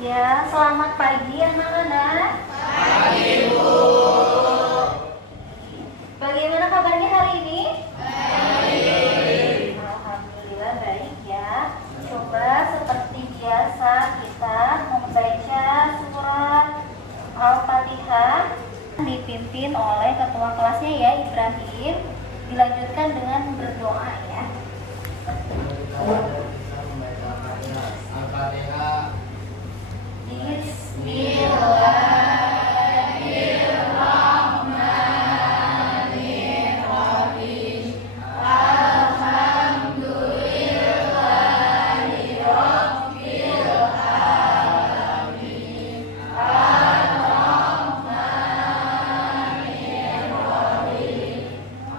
Ya, selamat pagi anak-anak. Pagi, Bu. Bagaimana kabarnya hari ini? Baik. Alhamdulillah baik ya. Coba seperti biasa kita membaca surat Al-Fatihah dipimpin oleh ketua kelasnya ya Ibrahim. Dilanjutkan dengan berdoa ya. Al-Fatihah. Bismillahirrahmanirrahim. Alhamdulillahirabbil alamin. Ar-Rahmanirrahim.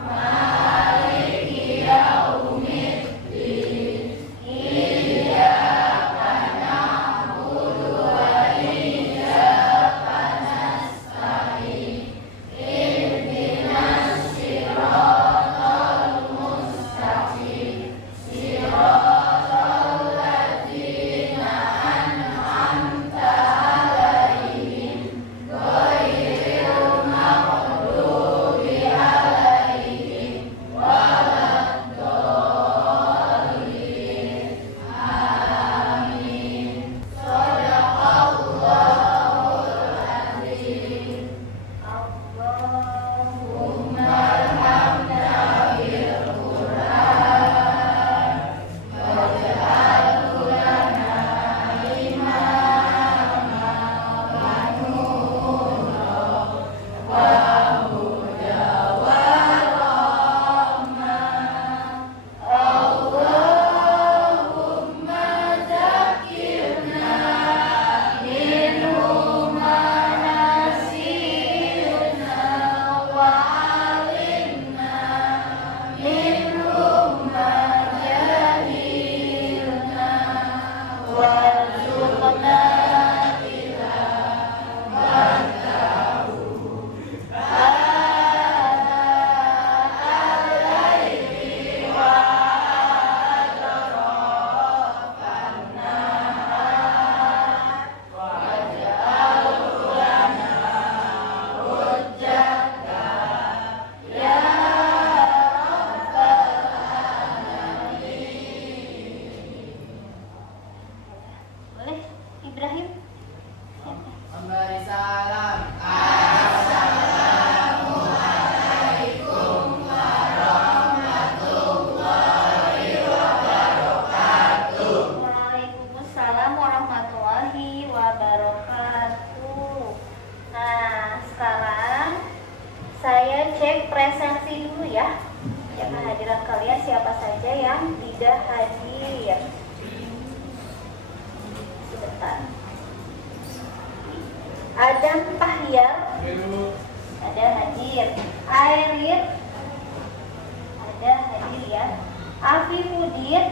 Maliki yaumiddin. Iyyaka na'budu wa iyyaka nasta'in. Ihdinas siratal mustaqim. Siratal ladzina an'amta 'alaihim ghairil maghdubi 'alaihim waladdallin. Amin. Shadaqallahul azim. Allahumma arhamna bil Qur'an waj'alhu lana imama wa nura wa huda wa rahmah. Allahumma zakirna minhu ma nasina wa alimna minhu ma jahilna warzuqna tilawatahu ana al-laili wa atrafan nahar waj'alhu lana hujjata ya rabbal alamin. Boleh Ibrahim? Memberi salam. Waalaikumsalam warahmatullahi wabarakatuh. Nah, sekarang saya cek presensi dulu ya. Kehadiran kalian siapa saja yang tidak hadir. Sebentar. Adam Pahyar ada hadir. Airin ada hadir ya. Afifudin.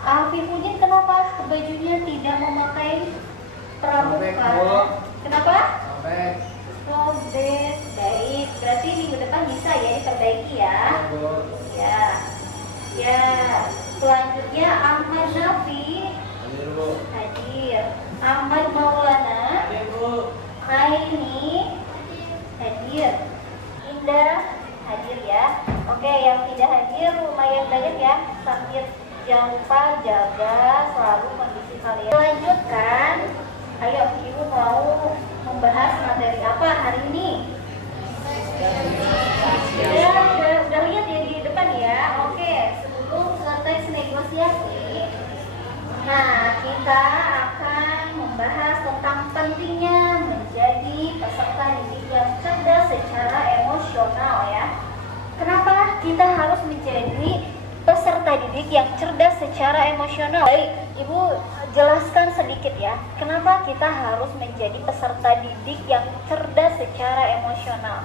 Afifudin kenapa bajunya tidak memakai pramuka? Kenapa? Sampai. Robek. Baik, berarti minggu depan bisa ya diperbaiki ya. Ya. Ya. Selanjutnya Ahmad Nafi hadir. Ahmad Maulana Aini hadir. Indah hadir ya. Oke, yang tidak hadir lumayan banyak ya. Sakit, jangan lupa jaga selalu kondisi kalian. Lanjutkan. Ayo, ibu mau membahas materi apa hari ini? Udah lihat ya di depan ya. Oke, sebelum selesai negosiasi, nah kita akan membahas tentang pentingnya menjadi peserta didik yang cerdas secara emosional ya. Kenapa kita harus menjadi peserta didik yang cerdas secara emosional? Baik, Ibu jelaskan sedikit ya. Kenapa kita harus menjadi peserta didik yang cerdas secara emosional?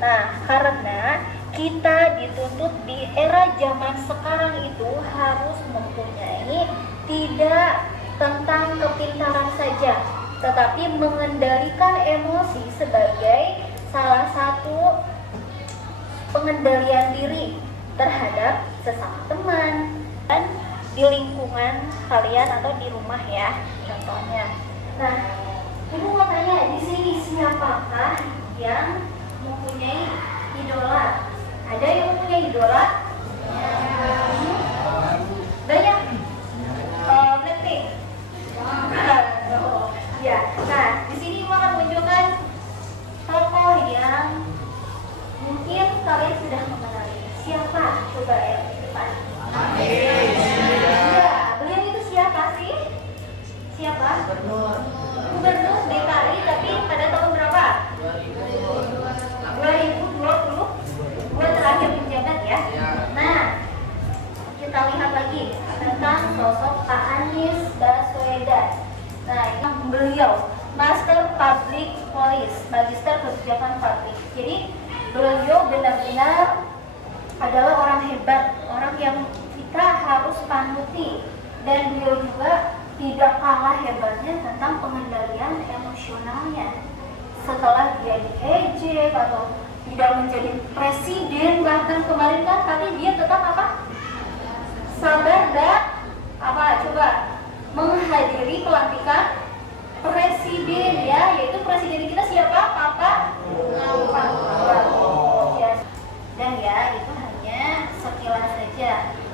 Nah, karena kita dituntut di era zaman sekarang itu harus mempunyai tidak tentang kepintaran saja, tetapi mengendalikan emosi sebagai salah satu pengendalian diri terhadap sesama teman dan di lingkungan kalian atau di rumah ya, contohnya. Nah, ibu mau tanya, di sini siapakah yang mempunyai idola? Ada yang mempunyai idola? Banyak. Blackpink. Ya. Nah, di sini ibu akan menunjukkan tokoh yang mungkin kalian sudah mengenali. Siapa? Coba ya di depan. Ya, beliau itu siapa sih? Siapa? Gubernur DKI, tapi pada tahun berapa? 2020 terakhir menjabat ya. Nah, kita lihat lagi tentang sosok Pak Anies Baswedan. Nah, ini beliau Master Public Policy, Magister Kebijakan Publik. Jadi beliau benar-benar adalah orang hebat, orang yang kita harus panuti, dan beliau juga tidak kalah hebatnya tentang pengendalian emosionalnya. Setelah dia diejek atau tidak menjadi presiden, bahkan kemarin kan, tapi dia tetap apa? Sabar dan apa? Coba menghadiri pelantikan presiden ya, yaitu presiden kita siapa? Pak Prabowo. Dan ya, itu hanya sekilas saja.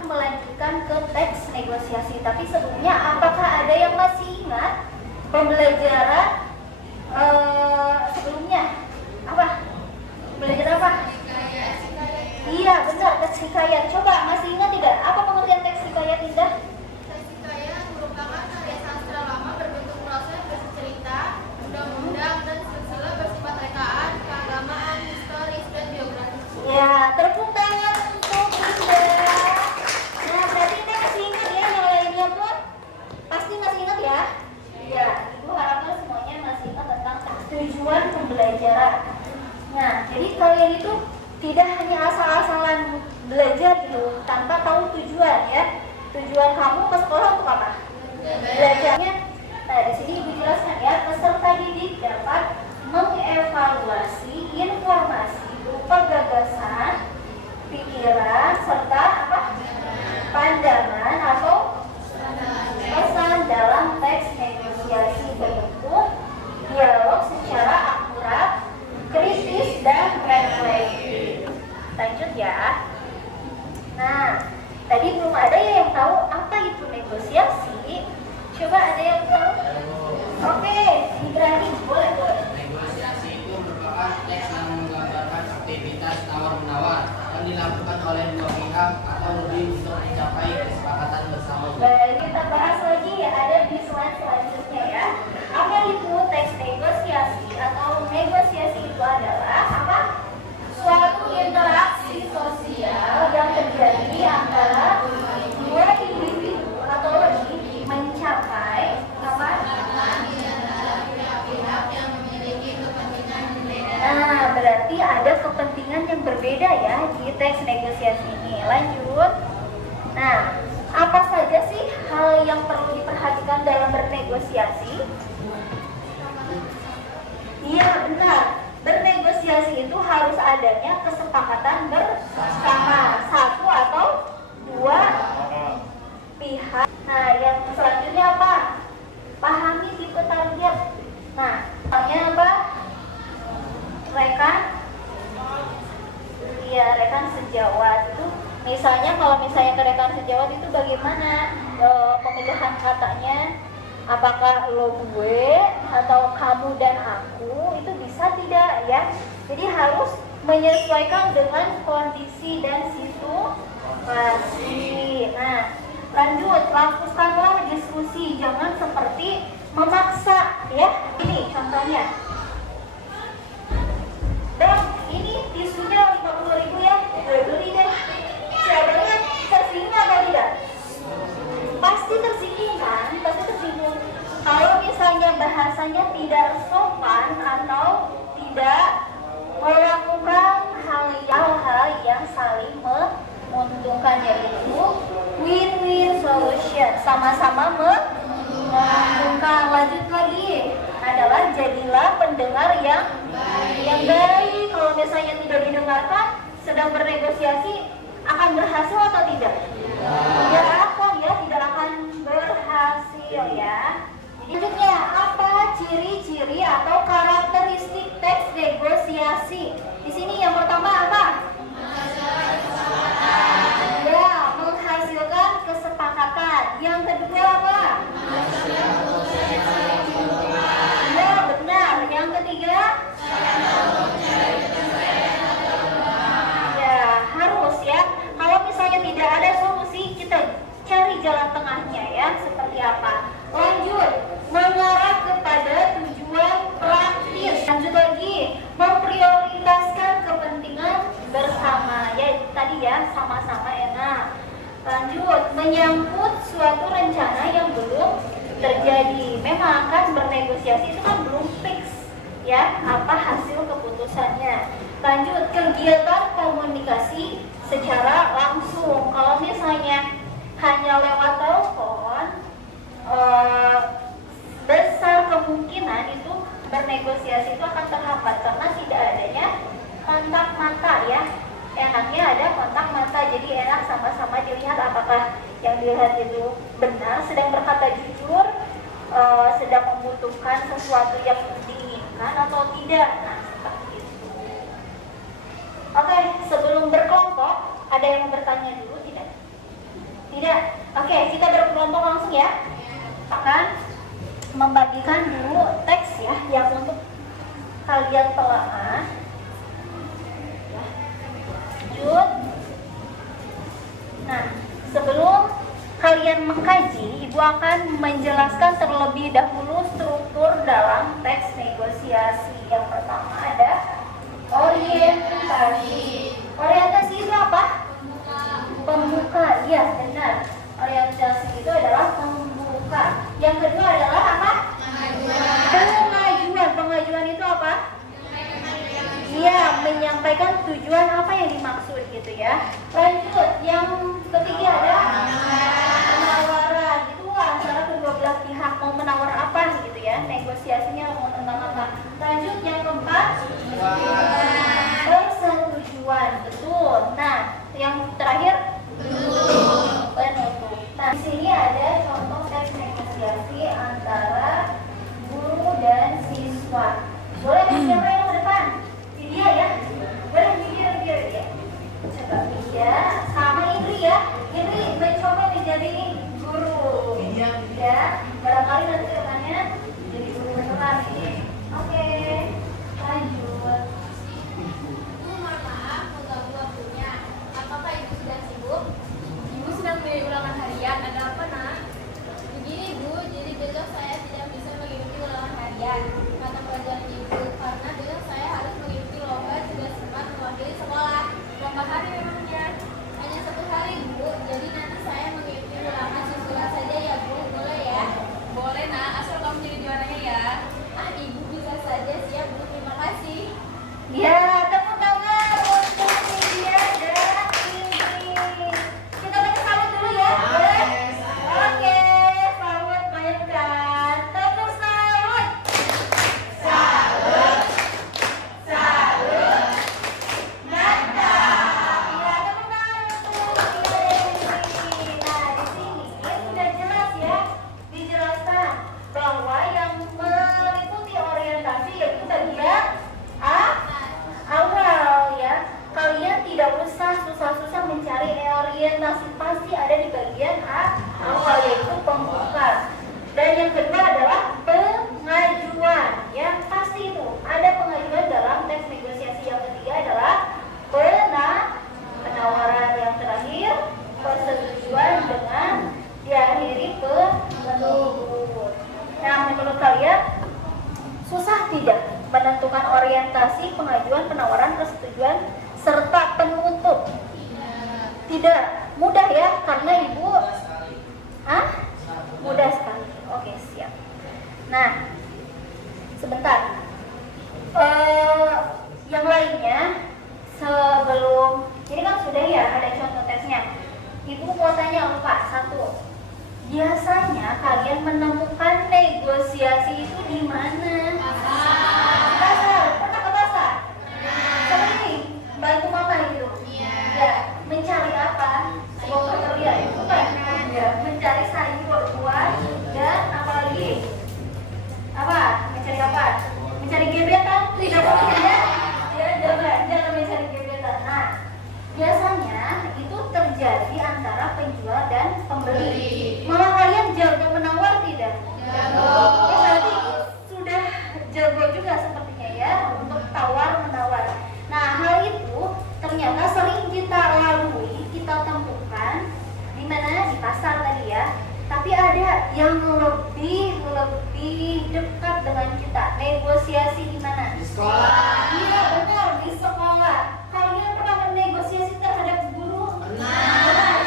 Melanjutkan ke teks negosiasi, tapi sebelumnya apakah ada yang masih ingat pembelajaran sebelumnya? Apa? Belajar apa? Iya, benar, teks hikayat. Coba masih ingat tidak? Apa pengertian teks hikayat, Indah? Teks hikayat merupakan karya sastra lama berbentuk proses bercerita, undang-undang, dan silsilah bersifat rekaan, keagamaan, historis, dan biografis. Ya, tepuk tangan untuk Indah. Nah, berarti Indah masih ingat ya, yang lainnya pun pasti masih ingat ya? Ya, Ibu harapkan semuanya masih ingat tentang tujuan pembelajaran. Nah, jadi kalian itu tidak hanya asal-asalan belajar gitu tanpa tahu tujuan ya. Tujuan kamu ke sekolah untuk apa? Belajarnya. Nah, di sini Ibu jelaskan ya, peserta didik dapat mengevaluasi informasi berupa gagasan, pikiran, serta apa? Pandangan atau pesan dalam teks negosiasi berbentuk dialog secara akurat, kritis, dan reflektif. Lanjut ya. Nah, tadi belum ada ya yang tahu apa itu negosiasi. Coba ada yang tahu? Oke, Ibrahim, boleh. Negosiasi itu merupakan teks yang menggambarkan aktivitas tawar-menawar yang dilakukan oleh dua pihak atau lebih untuk mencapai kesepakatan bersama. Baik, kita bahas lagi ya, ada di slide selanjutnya ya. Apa itu teks negosiasi atau negosiasi? Itu adalah apa? Suatu interaksi sosial yang terjadi antara dua individu atau lebih mencapai apa? Nah, berarti ada kepentingan yang berbeda ya di teks negosiasi ini. Lanjut. Nah, apa saja sih hal yang perlu diperhatikan dalam bernegosiasi? Iya, benar. Bernegosiasi itu harus adanya kesepakatan bersama satu atau dua pihak. Nah, yang selanjutnya apa? Pahami tipe target. Nah, misalnya apa? Rekan sejawat itu, misalnya kalau misalnya ke rekan sejawat itu bagaimana pemilihan katanya? Apakah lo gue atau kamu dan aku, itu bisa tidak ya? Jadi harus menyesuaikan dengan kondisi dan situasi. Nah, lanjut, lakukanlah diskusi, jangan seperti memaksa ya. Ini contohnya. Dan ini tisunya 50.000 ya, beli deh. Siapanya tersinggung atau tidak? Pasti tersinggung kan? Pasti tersinggung. Kalau misalnya bahasanya tidak sopan atau tidak melakukan hal-hal yang saling menguntungkan, yaitu win-win solution, sama-sama menguntungkan. Lanjut lagi adalah jadilah pendengar yang baik. Kalau misalnya tidak didengarkan, sedang bernegosiasi, akan berhasil atau tidak? Tidak akan ya, tidak jalan tengahnya ya, seperti apa. Lanjut, mengarah kepada tujuan praktis. Lanjut lagi, memprioritaskan kepentingan bersama. Ya tadi ya, sama-sama enak. Lanjut, menyangkut suatu rencana yang belum terjadi. Memang kan bernegosiasi itu kan belum fix ya, apa hasil keputusannya. Lanjut, kegiatan komunikasi secara langsung. Kalau misalnya hanya lewat telepon, besar kemungkinan itu bernegosiasi itu akan terhambat karena tidak adanya kontak mata ya. Enaknya ada kontak mata, jadi enak sama-sama dilihat apakah yang dilihat itu benar, sedang berkata jujur, sedang membutuhkan sesuatu yang diinginkan atau tidak. Nah, seperti itu. Oke, sebelum berkelompok, ada yang mau bertanya dulu tidak? Tidak. Oke, kita berkelompok langsung ya. Akan membagikan dulu teks ya yang untuk kalian telaah. Lanjut. Nah, sebelum kalian mengkaji, Ibu akan menjelaskan terlebih dahulu struktur dalam teks negosiasi. Yang pertama ada orientasi. Orientasi itu apa? Pembuka. Iya, benar. Orientasi itu adalah pembuka. Yang kedua adalah apa? Pengajuan. Pengajuan itu apa? Iya, menyampaikan tujuan apa yang dimaksud gitu ya. Lanjut, yang ketiga ada penawaran. Itu antara kedua belah pihak mau menawar apa gitu ya. Negosiasinya mau tentang apa. Lanjut, yang keempat persetujuan. Betul. Nah, yang terakhir penutup. Nah, di sini ada contoh teks negosiasi antara guru dan siswa. Boleh siapa yang ke depan? Dia ya, boleh dia. Coba dia sama Indri ya. Indri mencoba menjadi guru. Ya, barangkali nanti kedepannya jadi guru beneran nih. Oke, lanjut. Ibu, mohon maaf, mengganggu waktunya. Apakah Ibu sudah sibuk? Ibu sedang beri ulangan harian. Ada apa, Nak? Begini, Bu, jadi besok saya tidak bisa mengikuti ulangan harian. Kata pelajaran Ibu, karena besok saya harus mengikuti lomba juga sempat mewakili sekolah. Berapa hari memangnya? Hanya 1 hari, Bu. Jadi nanti saya mengikuti ulangan susulan saja ya, Bu. Boleh ya? Boleh, Nak. Asal kamu jadi juaranya ya. Ah, Ibu bisa saja. Siap, Bu. Terima kasih. Ya, tepuk tangan untuk India dan Indri. Kita beri salut dulu ya, boleh? Oke, salut mainkan. Tepuk salut. Salut. Mantap. Ya, tepuk tangan untuk Indri. Nah, di sini sudah jelas ya, dijelaskan bahwa yang meliputi orientasi yaitu bagian awal ya. Kalian tidak usah susah-susah mencari orientasi, pasti ada di bagian awal yaitu pembuka. Dan yang kedua adalah pengajuan ya, pasti itu ada pengajuan dalam teks negosiasi. Yang ketiga adalah penawaran. Yang terakhir persetujuan dengan diakhiri penutup. Nah, menurut kalian susah tidak menentukan orientasi, pengajuan, penawaran, persetujuan, serta penutup? Tidak. Mudah ya, karena Ibu mudah sekali. Oke, siap. Nah, sebentar. Yang lainnya sebelum, jadi kan sudah ya ada contoh tesnya. Ibu mau tanya lupa satu. Biasanya kalian menemukan negosiasi itu di mana? Pasar. Pernah ke pasar? Sering bantu mama gitu. Ya, mencari apa? Sebuah ya, itu kan? Ya, mencari sayur buah dan apa lagi? Apa? Mencari apa? Mencari gebetan? Tidak boleh ya? Ya, jangan mencari gebetan. Nah, biasanya itu terjadi antara penjual dan pembeli. Malah kalian jago menawar tidak? Jago. Berarti sudah jago juga sepertinya ya untuk tawar menawar. Nah, hal itu ternyata sering kita lalui, kita temukan di mana? Di pasar tadi ya. yang lebih dekat dengan kita. Negosiasi di mana? Di sekolah. Iya benar, di sekolah. Kalian pernah bernegosiasi terhadap guru? Pernah.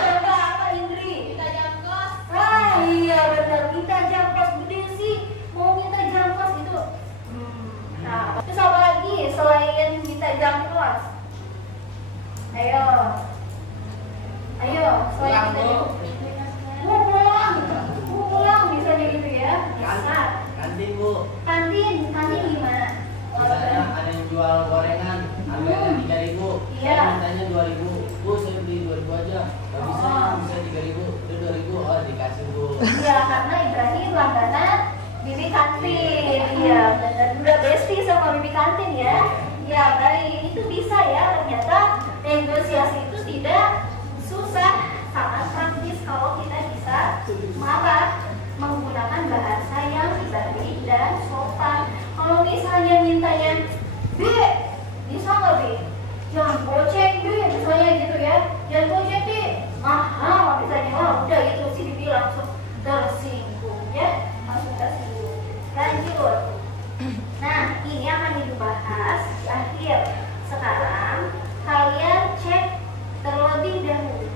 Coba apa Indri? Kita jam kos. Iya benar, minta jam kos. Gede sih mau minta jam kos itu. Nah, terus apa lagi selain minta jam kos? Ayo, selain Pulang, minta Bu. mau pulang misalnya gitu ya? Bisa. Kantin, Bu. Kantin gimana? Misalnya ada yang jual gorengan, harganya 3.000. Iya. Saya mintanya 2.000. Bu, saya beli 2.000 aja. Gak bisa, Oh. bisa 3.000. Itu 2.000. Oh, dikasih, Bu. Iya, karena Ibrahim langganan Bibi Kantin. Iya, benar. Udah bestie sama Bibi Kantin ya. Ya, baik. Itu bisa ya. Ternyata negosiasi itu tidak susah, sangat praktis kalau kita bisa menggunakan bahasa yang baik dan sopan. Kalau misalnya mintanya, B, bisa nggak B? Jangan goceng B, misalnya gitu ya. Jangan goceng B, mahal misalnya. Wah, udah itu sih Bibi langsung tersinggung ya, langsung tersinggung. Lanjut. Nah, ini akan dibahas di akhir. Sekarang kalian cek terlebih dahulu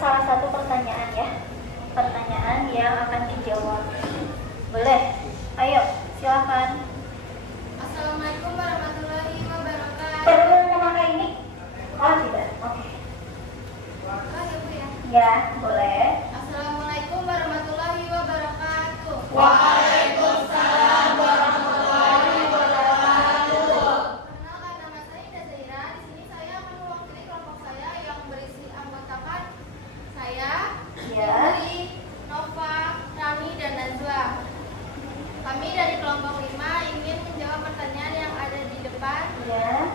salah satu pertanyaan ya. Pertanyaan yang akan dijawab. Boleh? Ayo, silakan. Assalamualaikum warahmatullahi wabarakatuh. Perlu memakai ini? Oh tidak, oke. Oh ya Bu ya. Ya, boleh. Assalamualaikum warahmatullahi wabarakatuh. Waalaikumsalam warahmatullahi wabarakatuh. Perkenalkan, nama saya Ida Zaira. Di sini saya akan mewakili kelompok saya yang berisi anggotakan saya, Ya. Yuli, Nova, Rani, dan Najwa. Kami dari kelompok 5 ingin menjawab pertanyaan yang ada di depan. Ya.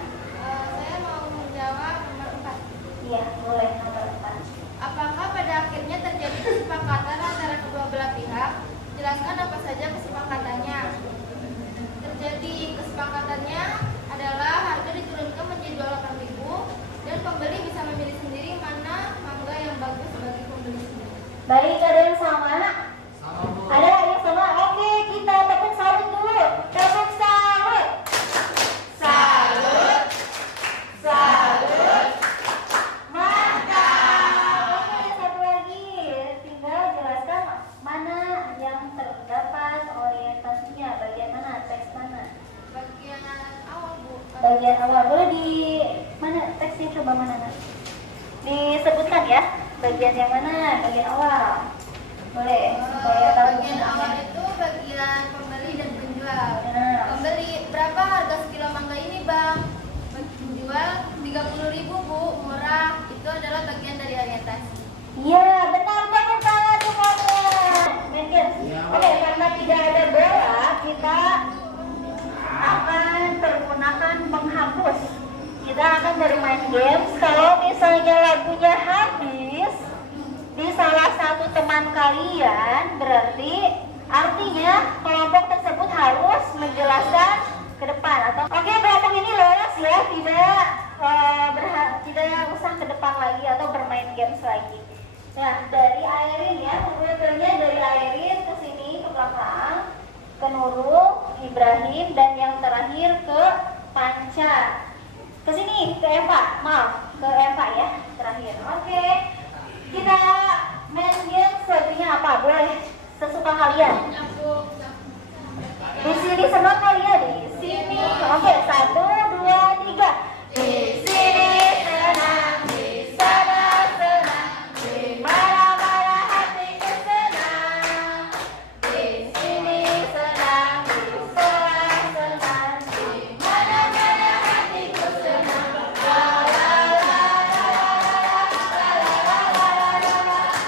Saya mau menjawab nomor 4. Iya, boleh nomor 4. Apakah pada akhirnya terjadi kesepakatan antara kedua belah pihak? Jelaskan apa saja kesepakatannya. Terjadi kesepakatannya adalah harga diturunkan menjadi 28.000 dan pembeli bisa memilih sendiri mana mangga yang bagus bagi pembeli sendiri. Baik, ada yang sama? Sama Bu. Ada yang sama? Oke, kita tepuk salut dulu. Tepuk salut. Salut. Salut. Mantap. Oke, satu lagi. Tinggal jelaskan mana yang terdapat orientasinya. Bagian mana? Teks mana? Bagian awal Bu. Bagian awal. Boleh di mana teksnya, coba mana? Disebutkan ya. Bagian yang mana? Bagian awal. Boleh. Supaya tahu Bagian awal semuanya. itu bagian pembeli dan penjual. Nah. Pembeli, berapa harga sekilo mangga ini Bang? Penjual 30.000 Bu, murah. Itu adalah bagian dari orientasi. Iya, benar, tepuk tangan semuanya. Mungkin. Iya. Oke, karena tidak ada bola, kita akan menggunakan penghapus. Kita akan bermain games. Kalau misalnya lagunya habis di salah satu teman kalian, berarti artinya kelompok tersebut harus menjelaskan ke depan. Atau oke, kelompok ini lolos ya, tidak usah ke depan lagi atau bermain games lagi. Nah, dari Airin ya, rutenya dari Airin ke sini ke belakang, ke Nurul, Ibrahim, dan yang terakhir ke Panca. Ke sini, ke Eva, maaf, ke Eva ya, terakhir. Oke, kita main game sepertinya apa? Boleh sesuka kalian. Di sini senang kali ya, di sini. Oke, 1, 2, 3. Di sini senang, di sana senang, di mana-mana hatiku senang. Di sini senang, di sana senang, di mana-mana hatiku senang. La la la la la la la la la la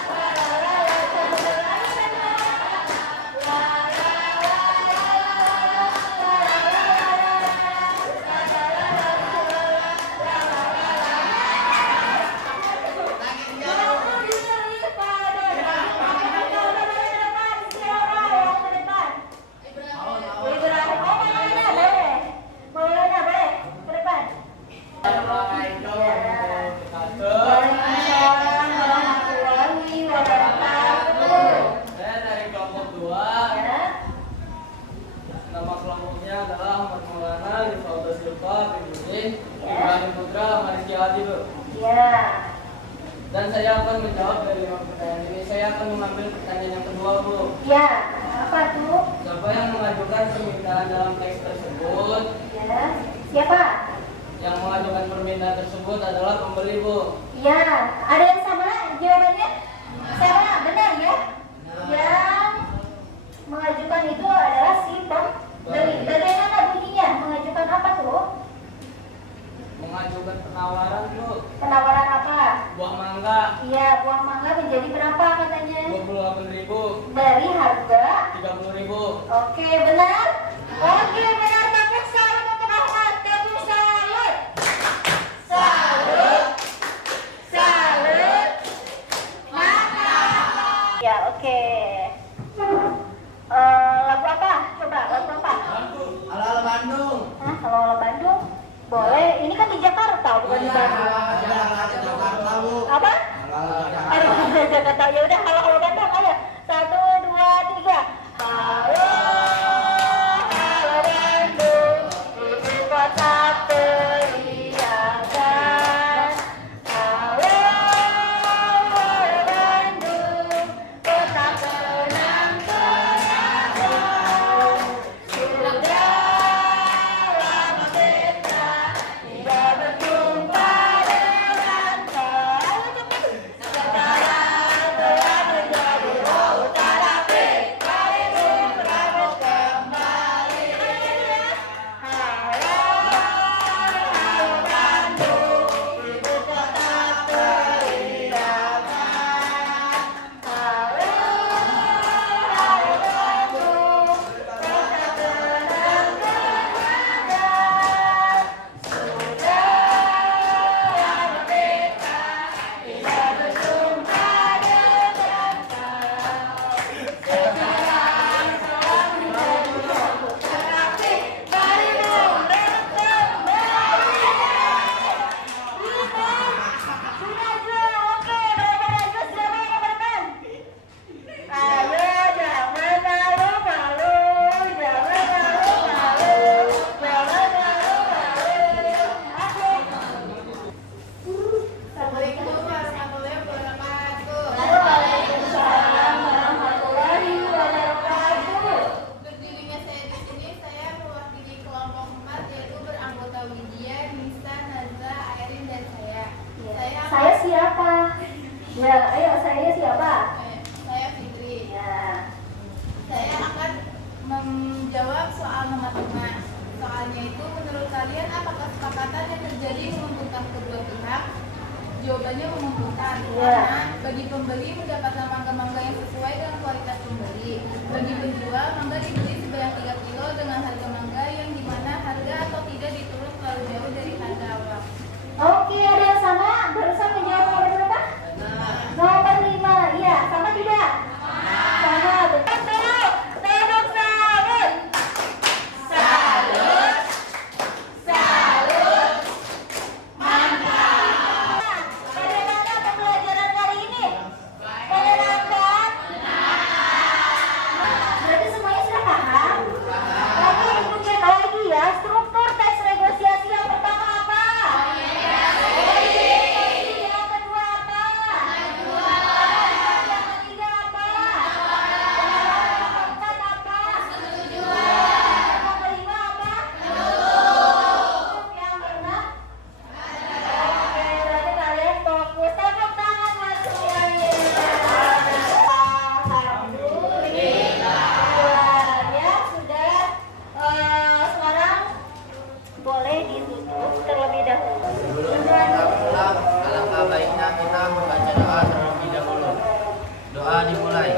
Saya dari kelompok 2. Nama kelompoknya adalah Ahmad Maulana, Rifaldo Silva, Fiduddin, Ibrahim Putra, Mariski Adi, Bu. Dan saya akan menjawab dari 5 pertanyaan ini. Saya akan mengambil pertanyaan yang kedua, Bu. Ya, apa tuh? Siapa yang mengajukan permintaan dalam teks tersebut? Ya, siapa? Yang mengajukan permintaan tersebut adalah pembeli, Bu. Ya, ada yang sama jawabannya? Sama, benar ya? Yang mengajukan itu adalah si pembeli. Bagaimana bunyinya? Mengajukan apa tuh? Mengajukan penawaran, Bu. Penawaran apa? Buah mangga Iya, buah mangga menjadi berapa katanya? 28.000, Dari harga? 30.000. Oke, benar? Oke, benar. Tepuk salut untuk Ahmad. Tepuk salut. Salut. Salut. Mantap. Ya, oke. Lagu apa? Coba, lagu apa? Ala-ala Bandung. Hah, kalau Bandung? Boleh. Ini kan di Jakarta, bukan di Bandung. Jakarta, Bu. Apa? Ala-ala Jakarta. Aduh, Jakarta. Ya udah, kalau Bandung ayo. 1, 2, 3. Halo, halo Bandung. Ya, ayo saya siapa? Saya Fitri. Ya. Saya akan menjawab soal nomor 5. Soalnya itu, menurut kalian apakah kesepakatan yang terjadi menguntungkan kedua pihak? Jawabannya menguntungkan, karena bagi pembeli mendapatkan mangga-mangga yang sesuai dengan kualitas pembeli. Bagi penjual, mangga dibeli sebanyak 3 kilo dengan harga mangga yang dimana harga atau tidak diturun terlalu jauh dari harga awal. Oke, ada yang sama? Barusan menjawab nomor berapa? Nomor 5. Iya, sama tidak? Sama. Betul. Tepuk salut. Salut. Salut. Mantap. Bagaimana pembelajaran kali ini? Menyenangkan? Berarti semuanya sudah paham? Lagi ikutin lagi ya. Struktur tes negosiasi yang pertama apa? Yang kedua apa? Yang ketiga apa? Yang keempat apa? Yang kelima apa? Yang keenam? Oke, berarti kalian fokus. Tepuk tangan buat semuanya. Alhamdulillah. Ya, sudah. Sekarang boleh ditutup terlebih dahulu. Sebelum kita pulang, alangkah baiknya kita membaca doa terlebih dahulu. Doa dimulai.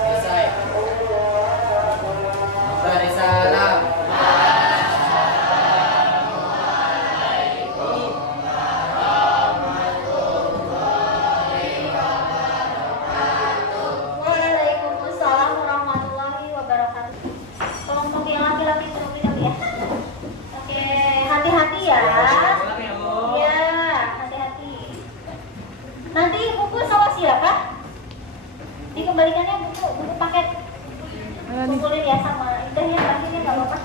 Selesai. Beri salam. Waalaikumsalam warahmatullahi wabarakatuh. Tolong untuk yang laki-laki terlebih dahulu ya. Oke, hati-hati ya. Ya, hati-hati. Nanti buku sama siapa? Dikembalikannya buku paket. Kumpulin ya sama Indah ya, akhirnya nggak apa-apa.